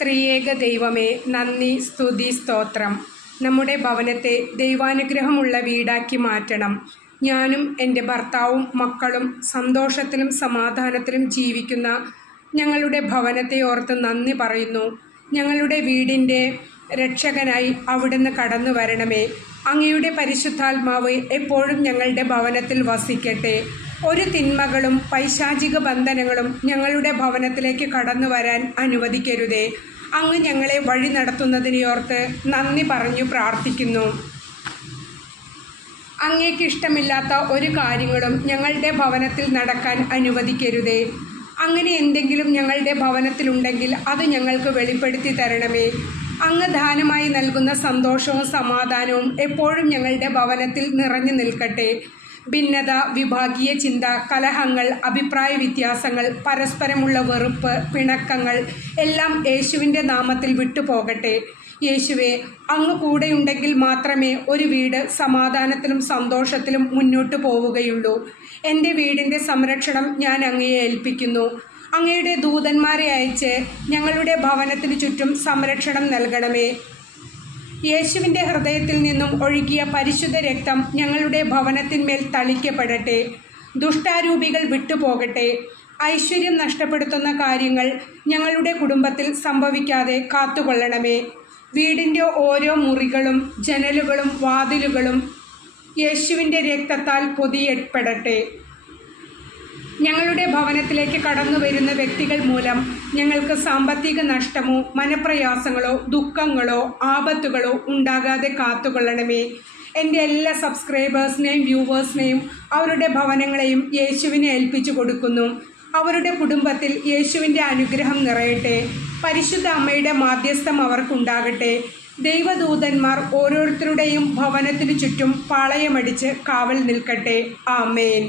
ത്രിയേക ദൈവമേ, നന്ദി, സ്തുതി, സ്തോത്രം. നമ്മുടെ ഭവനത്തെ ദൈവാനുഗ്രഹമുള്ള വീടാക്കി മാറ്റണം. ഞാനും എൻ്റെ ഭർത്താവും മക്കളും സന്തോഷത്തിലും സമാധാനത്തിലും ജീവിക്കുന്ന ഞങ്ങളുടെ ഭവനത്തെ ഓർത്ത് നന്ദി പറയുന്നു. ഞങ്ങളുടെ വീടിൻ്റെ രക്ഷകനായി അവിടുന്ന് കടന്നു വരണമേ. അങ്ങയുടെ പരിശുദ്ധാത്മാവ് എപ്പോഴും ഞങ്ങളുടെ ഭവനത്തിൽ വസിക്കട്ടെ. ഒരു തിന്മകളും പൈശാചിക ബന്ധനങ്ങളും ഞങ്ങളുടെ ഭവനത്തിലേക്ക് കടന്നു വരാൻ അനുവദിക്കരുതേ. അങ്ങ് ഞങ്ങളെ വഴി നടത്തുന്നതിനെയോർത്ത് നന്ദി പറഞ്ഞു പ്രാർത്ഥിക്കുന്നു. അങ്ങേക്ക് ഇഷ്ടമില്ലാത്ത ഒരു കാര്യങ്ങളും ഞങ്ങളുടെ ഭവനത്തിൽ നടക്കാൻ അനുവദിക്കരുതേ. അങ്ങനെ എന്തെങ്കിലും ഞങ്ങളുടെ ഭവനത്തിലുണ്ടെങ്കിൽ അത് ഞങ്ങൾക്ക് വെളിപ്പെടുത്തി തരണമേ. അങ്ങ് ദാനമായി നൽകുന്ന സന്തോഷവും സമാധാനവും എപ്പോഴും ഞങ്ങളുടെ ഭവനത്തിൽ നിറഞ്ഞു നിൽക്കട്ടെ. ഭിന്നത, വിഭാഗീയ ചിന്ത, കലഹങ്ങൾ, അഭിപ്രായ വ്യത്യാസങ്ങൾ, പരസ്പരമുള്ള വെറുപ്പ്, പിണക്കങ്ങൾ എല്ലാം യേശുവിൻ്റെ നാമത്തിൽ വിട്ടുപോകട്ടെ. യേശുവേ, അങ്ങ് കൂടെയുണ്ടെങ്കിൽ മാത്രമേ ഒരു വീട് സമാധാനത്തിലും സന്തോഷത്തിലും മുന്നോട്ട് പോവുകയുള്ളൂ. എൻ്റെ വീടിൻ്റെ സംരക്ഷണം ഞാൻ അങ്ങയെ ഏൽപ്പിക്കുന്നു. അങ്ങയുടെ ദൂതന്മാരെ അയച്ച് ഞങ്ങളുടെ ഭവനത്തിനു ചുറ്റും സംരക്ഷണം നൽകണമേ. യേശുവിൻ്റെ ഹൃദയത്തിൽ നിന്നും ഒഴുകിയ പരിശുദ്ധ രക്തം ഞങ്ങളുടെ ഭവനത്തിന്മേൽ തളിക്കപ്പെടട്ടെ. ദുഷ്ടാരൂപികൾ വിട്ടുപോകട്ടെ. ഐശ്വര്യം നഷ്ടപ്പെടുത്തുന്ന കാര്യങ്ങൾ ഞങ്ങളുടെ കുടുംബത്തിൽ സംഭവിക്കാതെ കാത്തുകൊള്ളണമേ. വീടിൻ്റെ ഓരോ മുറികളും ജനലുകളും വാതിലുകളും യേശുവിൻ്റെ രക്തത്താൽ പൊതിയപ്പെടട്ടെ. ഞങ്ങളുടെ ഭവനത്തിലേക്ക് കടന്നു വരുന്ന വ്യക്തികൾ മൂലം ഞങ്ങൾക്ക് സാമ്പത്തിക നഷ്ടമോ മനപ്രയാസങ്ങളോ ദുഃഖങ്ങളോ ആപത്തുകളോ ഉണ്ടാകാതെ കാത്തുകൊള്ളണമേ. എൻ്റെ എല്ലാ സബ്സ്ക്രൈബേഴ്സിനെയും വ്യൂവേഴ്സിനെയും അവരുടെ ഭവനങ്ങളെയും യേശുവിനെ ഏൽപ്പിച്ചു കൊടുക്കുന്നു. അവരുടെ കുടുംബത്തിൽ യേശുവിൻ്റെ അനുഗ്രഹം നിറയട്ടെ. പരിശുദ്ധ അമ്മയുടെ മാധ്യസ്ഥം അവർക്കുണ്ടാകട്ടെ. ദൈവദൂതന്മാർ ഓരോരുത്തരുടെയും ഭവനത്തിനു ചുറ്റും പാളയമടിച്ച് കാവൽ നിൽക്കട്ടെ. ആമേൻ.